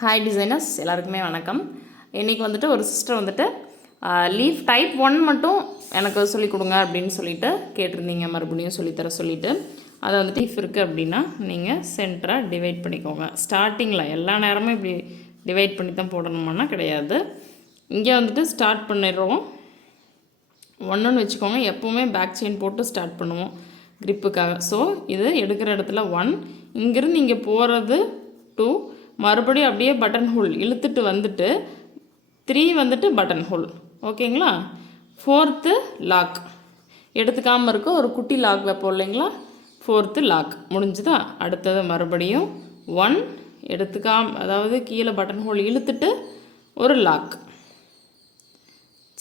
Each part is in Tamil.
ஹாய் டிசைனர்ஸ் எல்லாருக்குமே வணக்கம். இன்றைக்கி வந்துட்டு ஒரு சிஸ்டர் வந்துட்டு லீஃப் டைப் 1 மட்டும் எனக்கு சொல்லிக் கொடுங்க அப்படின்னு சொல்லிட்டு கேட்டிருந்தீங்க. மறுபடியும் சொல்லித்தர சொல்லிவிட்டு அதை வந்துட்டு லீஃப் இருக்குது அப்படின்னா நீங்கள் சென்டராக டிவைட் பண்ணிக்கோங்க. ஸ்டார்டிங்கில் எல்லா நேரமும் இப்படி டிவைட் பண்ணி தான் போடணுமானா கிடையாது. இங்கே வந்துட்டு ஸ்டார்ட் பண்ணிடுறோம். 1ன்னு வச்சுக்கோங்க. எப்போவுமே பேக் செயின் போட்டு ஸ்டார்ட் பண்ணுவோம் க்ரிப்புக்காக. ஸோ இது எடுக்கிற இடத்துல 1, இங்கேருந்து இங்கே போகிறது 2, மறுபடியும் அப்படியே பட்டன் ஹோல் இழுத்துட்டு வந்துட்டு 3 வந்துட்டு பட்டன் ஹோல். ஓகேங்களா? 4th லாக் எடுத்துக்காமல் இருக்க ஒரு குட்டி லாக் வைப்போம் இல்லைங்களா? 4th லாக் முடிஞ்சுதா? அடுத்தது மறுபடியும் 1 அதாவது கீழே பட்டன் ஹோல் இழுத்துட்டு ஒரு லாக்.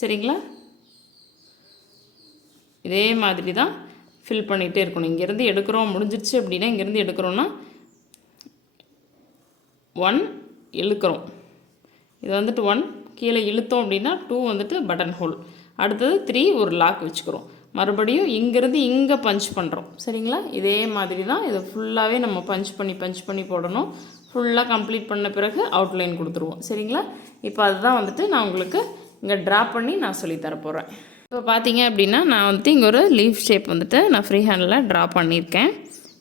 சரிங்களா? இதே மாதிரி தான் ஃபில் பண்ணிகிட்டே இருக்கணும். இங்கேருந்து எடுக்கிறோம் முடிஞ்சிருச்சு அப்படின்னா இங்கேருந்து எடுக்கிறோன்னா 1 இழுக்கிறோம். இது வந்துட்டு 1 கீழே இழுத்தோம் அப்படின்னா 2 வந்துட்டு பட்டன் ஹோல். அடுத்தது 3 ஒரு லாக் வச்சுக்கிறோம். மறுபடியும் இங்கேருந்து இங்கே பஞ்ச் பண்ணுறோம். சரிங்களா? இதே மாதிரி தான் இதை ஃபுல்லாகவே நம்ம பஞ்ச் பண்ணி போடணும். ஃபுல்லாக கம்ப்ளீட் பண்ண பிறகு அவுட்லைன் கொடுத்துருவோம். சரிங்களா? இப்போ அதுதான் வந்துட்டு நான் உங்களுக்கு இங்கே ட்ரா பண்ணி நான் சொல்லித்தர போகிறேன். இப்போ பார்த்தீங்க அப்படின்னா நான் வந்துட்டு இங்கே ஒரு லீஃப் ஷேப் வந்துட்டு நான் ஃப்ரீ ஹேண்டில் ட்ரா பண்ணியிருக்கேன்.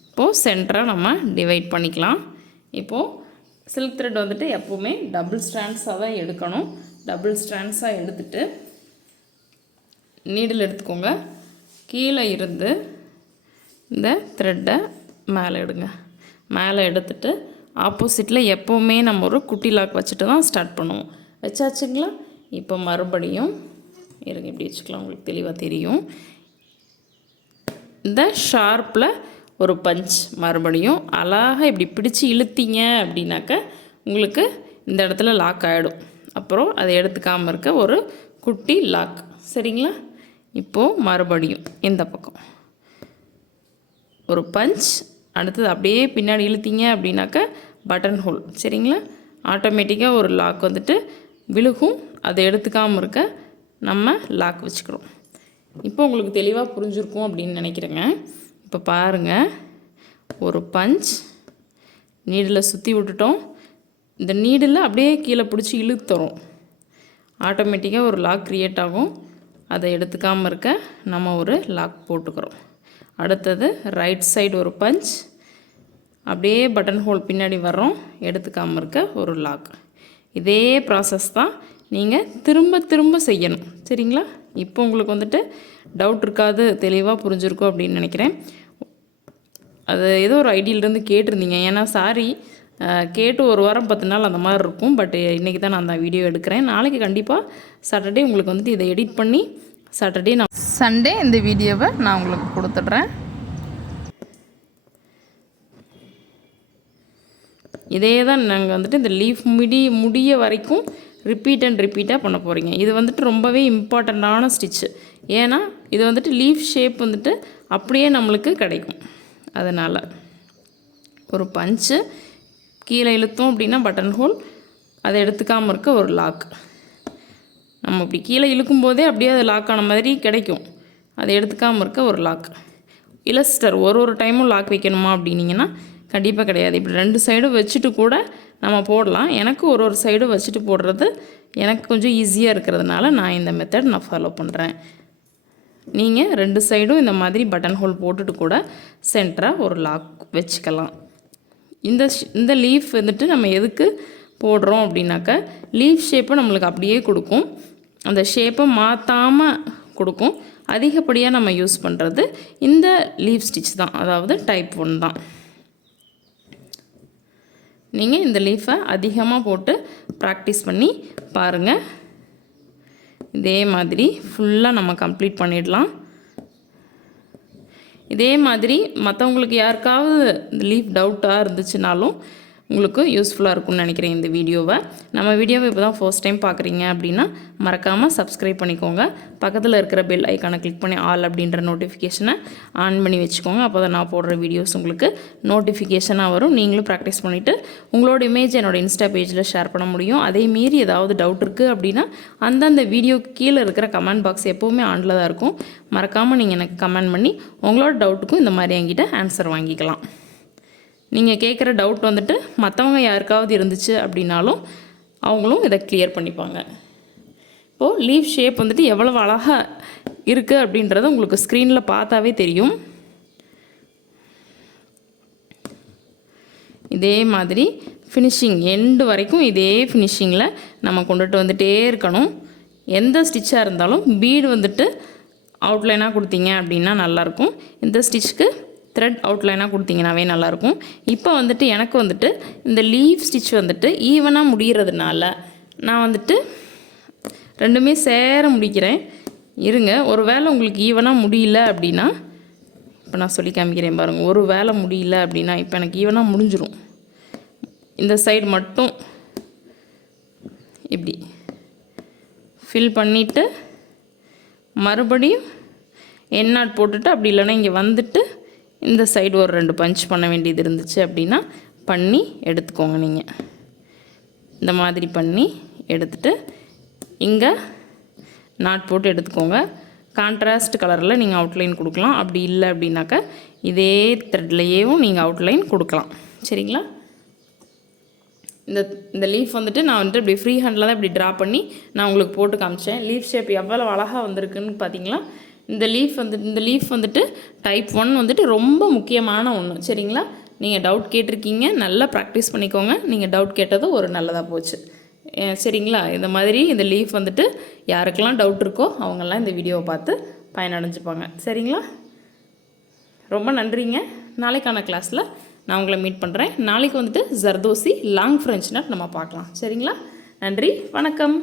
இப்போது சென்டராக நம்ம டிவைட் பண்ணிக்கலாம். இப்போது சில்க் த்ரெட் வந்துட்டு எப்போவுமே டபுள் ஸ்ட்ராண்ட்ஸாக தான் எடுக்கணும். டபுள் ஸ்ட்ராண்ட்ஸாக எடுத்துகிட்டு நீடில் எடுத்துக்கோங்க. கீழே இருந்து இந்த த்ரெட்டை மேலே எடுங்க. மேலே எடுத்துட்டு ஆப்போசிட்டில் எப்போவுமே நம்ம ஒரு குட்டி லாக் வச்சுட்டு தான் ஸ்டார்ட் பண்ணுவோம். வச்சாச்சுங்களா? இப்போ மறுபடியும் இருங்க, இப்படி வச்சுக்கலாம், உங்களுக்கு தெளிவாக தெரியும். இந்த ஷார்ப்பில் ஒரு பஞ்ச் மறுபடியும் அழகாக இப்படி பிடிச்சி இழுத்தீங்க அப்படின்னாக்க உங்களுக்கு இந்த இடத்துல லாக் ஆகிடும். அப்புறம் அதை எடுத்துக்காமல் இருக்க ஒரு குட்டி லாக். சரிங்களா? இப்போது மறுபடியும் இந்த பக்கம் ஒரு பஞ்ச், அடுத்தது அப்படியே பின்னாடி இழுத்தீங்க அப்படின்னாக்க பட்டன் ஹோல். சரிங்களா? ஆட்டோமேட்டிக்காக ஒரு லாக் வந்துட்டு விழுகும். அதை எடுத்துக்காமல் இருக்க நம்ம லாக் வச்சுக்கிறோம். இப்போ உங்களுக்கு தெளிவாக புரிஞ்சுருக்கும் அப்படின்னு நினைக்கிறேங்க. இப்போ பாருங்கள், ஒரு பஞ்ச் நீடில் சுற்றி விட்டுட்டோம். இந்த நீடில் அப்படியே கீழே பிடிச்சி இழுத்துறோம். ஆட்டோமேட்டிக்காக ஒரு லாக் க்ரியேட் ஆகும். அதை எடுத்துக்காமல் இருக்க நம்ம ஒரு லாக் போட்டுக்கிறோம். அடுத்தது ரைட் சைடு ஒரு பஞ்ச், அப்படியே பட்டன் ஹோல் பின்னாடி வர்றோம், எடுத்துக்காமல் இருக்க ஒரு லாக். இதே ப்ராசஸ் தான் நீங்கள் திரும்ப திரும்ப செய்யணும். சரிங்களா? இப்போ உங்களுக்கு வந்துட்டு டவுட் இருக்காது, தெளிவாக புரிஞ்சிருக்கும் அப்படின்னு நினைக்கிறேன். அது ஏதோ ஒரு ஐடியிலேருந்து கேட்டிருந்தீங்க. ஏன்னா கேட்டு ஒரு வாரம் 10 நாள் அந்த மாதிரி இருக்கும். பட் இன்றைக்கி தான் நான் அந்த வீடியோ எடுக்கிறேன். நாளைக்கு கண்டிப்பாக சாட்டர்டே உங்களுக்கு வந்துட்டு இதை எடிட் பண்ணி சண்டே இந்த வீடியோவை நான் உங்களுக்கு கொடுத்துட்றேன். இதே தான் நாங்கள் வந்துட்டு இந்த லீஃப் முடிய வரைக்கும் ரிப்பீட்டாக பண்ண போகிறீங்க. இது வந்துட்டு ரொம்பவே இம்பார்ட்டண்ட்டான ஸ்டிச்சு. ஏன்னா இது வந்துட்டு லீஃப் ஷேப் வந்துட்டு அப்படியே நம்மளுக்கு கிடைக்கும். அதனால் ஒரு பஞ்சு கீழே இழுத்தோம் அப்படின்னா பட்டன் ஹோல், அதை எடுத்துக்காமல் இருக்க ஒரு லாக். நம்ம இப்படி கீழே இழுக்கும்போதே அப்படியே அது லாக் ஆன மாதிரி கிடைக்கும். அதை எடுத்துக்காமல் இருக்க ஒரு லாக். இல்லை சிஸ்டர் ஒரு டைமும் லாக் வைக்கணுமா அப்படின்னீங்கன்னா கண்டிப்பாக கிடையாது. இப்படி 2 சைடும் வச்சுட்டு கூட நம்ம போடலாம். எனக்கு ஒரு சைடு வச்சுட்டு போடுறது எனக்கு கொஞ்சம் ஈஸியாக இருக்கிறதுனால நான் இந்த மெத்தட் நான் ஃபாலோ பண்ணுறேன். நீங்கள் 2 சைடும் இந்த மாதிரி பட்டன் ஹோல் போட்டுட்டு கூட சென்டராக ஒரு லாக் வச்சுக்கலாம். இந்த லீஃப் வந்துட்டு நம்ம எதுக்கு போடுறோம் அப்படின்னாக்க லீஃப் ஷேப்பை நம்மளுக்கு அப்படியே கொடுக்கும். அந்த ஷேப்பை மாற்றாமல் கொடுக்கும். அதிகப்படியாக நம்ம யூஸ் பண்ணுறது இந்த லீஃப் ஸ்டிச் தான், அதாவது டைப் 1 தான். நீங்கள் இந்த லீஃபை அதிகமாக போட்டு ப்ராக்டிஸ் பண்ணி பாருங்கள். இதே மாதிரி ஃபுல்லாக நம்ம கம்ப்ளீட் பண்ணிடலாம். இதே மாதிரி மற்றவங்களுக்கு யாருக்காவது இந்த லீஃப் டவுட்டாக இருந்துச்சுனாலும் உங்களுக்கு யூஸ்ஃபுல்லாக இருக்கும்னு நினைக்கிறேன் இந்த வீடியோவை. நம்ம வீடியோவை இப்போ தான் ஃபர்ஸ்ட் டைம் பார்க்குறீங்க அப்படின்னா மறக்காமல் சப்ஸ்கிரைப் பண்ணிக்கோங்க. பக்கத்தில் இருக்கிற பெல் ஐக்கானை கிளிக் பண்ணி ஆல் அப்படின்ற நோட்டிஃபிகேஷனை ஆன் பண்ணி வச்சுக்கோங்க. அப்போ தான் நான் போடுற வீடியோஸ் உங்களுக்கு நோட்டிஃபிகேஷனாக வரும். நீங்களும் ப்ராக்டிஸ் பண்ணிவிட்டு உங்களோட இமேஜ் என்னோடய இன்ஸ்டா பேஜில் ஷேர் பண்ண முடியும். அதே மீறி ஏதாவது டவுட் இருக்குது அப்படின்னா அந்தந்த வீடியோக்கு கீழே இருக்கிற கமெண்ட் பாக்ஸ் எப்போவுமே ஆனில் தான் இருக்கும். மறக்காமல் நீங்கள் எனக்கு கமெண்ட் பண்ணி உங்களோட டவுட்டுக்கும் இந்த மாதிரி என்கிட்ட ஆன்சர் வாங்கிக்கலாம். நீங்கள் கேட்குற டவுட் வந்துட்டு மற்றவங்க யாருக்காவது இருந்துச்சு அப்படின்னாலும் அவங்களும் இதை கிளியர் பண்ணிப்பாங்க. இப்போது லீஃப் ஷேப் வந்துட்டு எவ்வளவு அழகாக இருக்குது அப்படின்றது உங்களுக்கு ஸ்க்ரீனில் பார்த்தாவே தெரியும். இதே மாதிரி ஃபினிஷிங் எண்டு வரைக்கும் இதே ஃபினிஷிங்கில் நம்ம கொண்டுட்டு வந்துகிட்டே இருக்கணும். எந்த ஸ்டிச்சாக இருந்தாலும் பீடு வந்துட்டு அவுட்லைனாக கொடுத்தீங்க அப்படின்னா நல்லாயிருக்கும். இந்த ஸ்டிச்சுக்கு த்ரெட் அவுட்லைனாக கொடுத்தீங்கன்னாவே நல்லாயிருக்கும். இப்போ வந்துட்டு எனக்கு வந்துட்டு இந்த லீஃப் ஸ்டிச் வந்துட்டு ஈவனாக முடிகிறதுனால நான் வந்துட்டு ரெண்டுமே சேர முடிக்கிறேன். இருங்க, ஒரு வேளை உங்களுக்கு ஈவனாக முடியல அப்படின்னா இப்போ நான் சொல்லி காமிக்கிறேன் பாருங்கள். ஒரு வேளை முடியல அப்படின்னா இப்போ எனக்கு ஈவனாக முடிஞ்சிடும். இந்த சைடு மட்டும் இப்படி ஃபில் பண்ணிவிட்டு மறுபடியும் எண்ணாட் போட்டுட்டு, அப்படி இல்லைன்னா இங்கே வந்துட்டு இந்த சைடு ஒரு 2 பஞ்ச் பண்ண வேண்டியது இருந்துச்சு அப்படின்னா பண்ணி எடுத்துக்கோங்க. நீங்கள் இந்த மாதிரி பண்ணி எடுத்துகிட்டு இங்கே நாட் போட்டு எடுத்துக்கோங்க. கான்ட்ராஸ்ட் கலரில் நீங்கள் அவுட்லைன் கொடுக்கலாம். அப்படி இல்லை அப்படின்னாக்கா இதே த்ரெட்லேயும் நீங்கள் அவுட்லைன் கொடுக்கலாம். சரிங்களா? இந்த லீஃப் வந்துட்டு நான் வந்துட்டு இப்படி ஃப்ரீ ஹேண்டில் தான் இப்படி ட்ரா பண்ணி நான் உங்களுக்கு போட்டு காமிச்சேன். லீஃப் ஷேப் எவ்வளோ அழகாக வந்திருக்குன்னு பார்த்தீங்களா? இந்த லீஃப் வந்துட்டு டைப் 1 வந்துட்டு ரொம்ப முக்கியமான ஒன்று. சரிங்களா? நீங்கள் டவுட் கேட்டிருக்கீங்க, நல்லா ப்ராக்டிஸ் பண்ணிக்கோங்க. நீங்கள் டவுட் கேட்டதும் ஒரு நல்லதாக போச்சு. சரிங்களா? இந்த மாதிரி இந்த லீஃப் வந்துட்டு யாருக்கெல்லாம் டவுட் இருக்கோ அவங்கெல்லாம் இந்த வீடியோவை பார்த்து பயனடைஞ்சுப்பாங்க. சரிங்களா? ரொம்ப நன்றிங்க. நாளைக்கான கிளாஸில் நான் உங்களை மீட் பண்ணுறேன். நாளைக்கு வந்துட்டு ஜர்தோசி லாங் ஃப்ரெஞ்ச் நட் நம்ம பார்க்கலாம். சரிங்களா? நன்றி, வணக்கம்.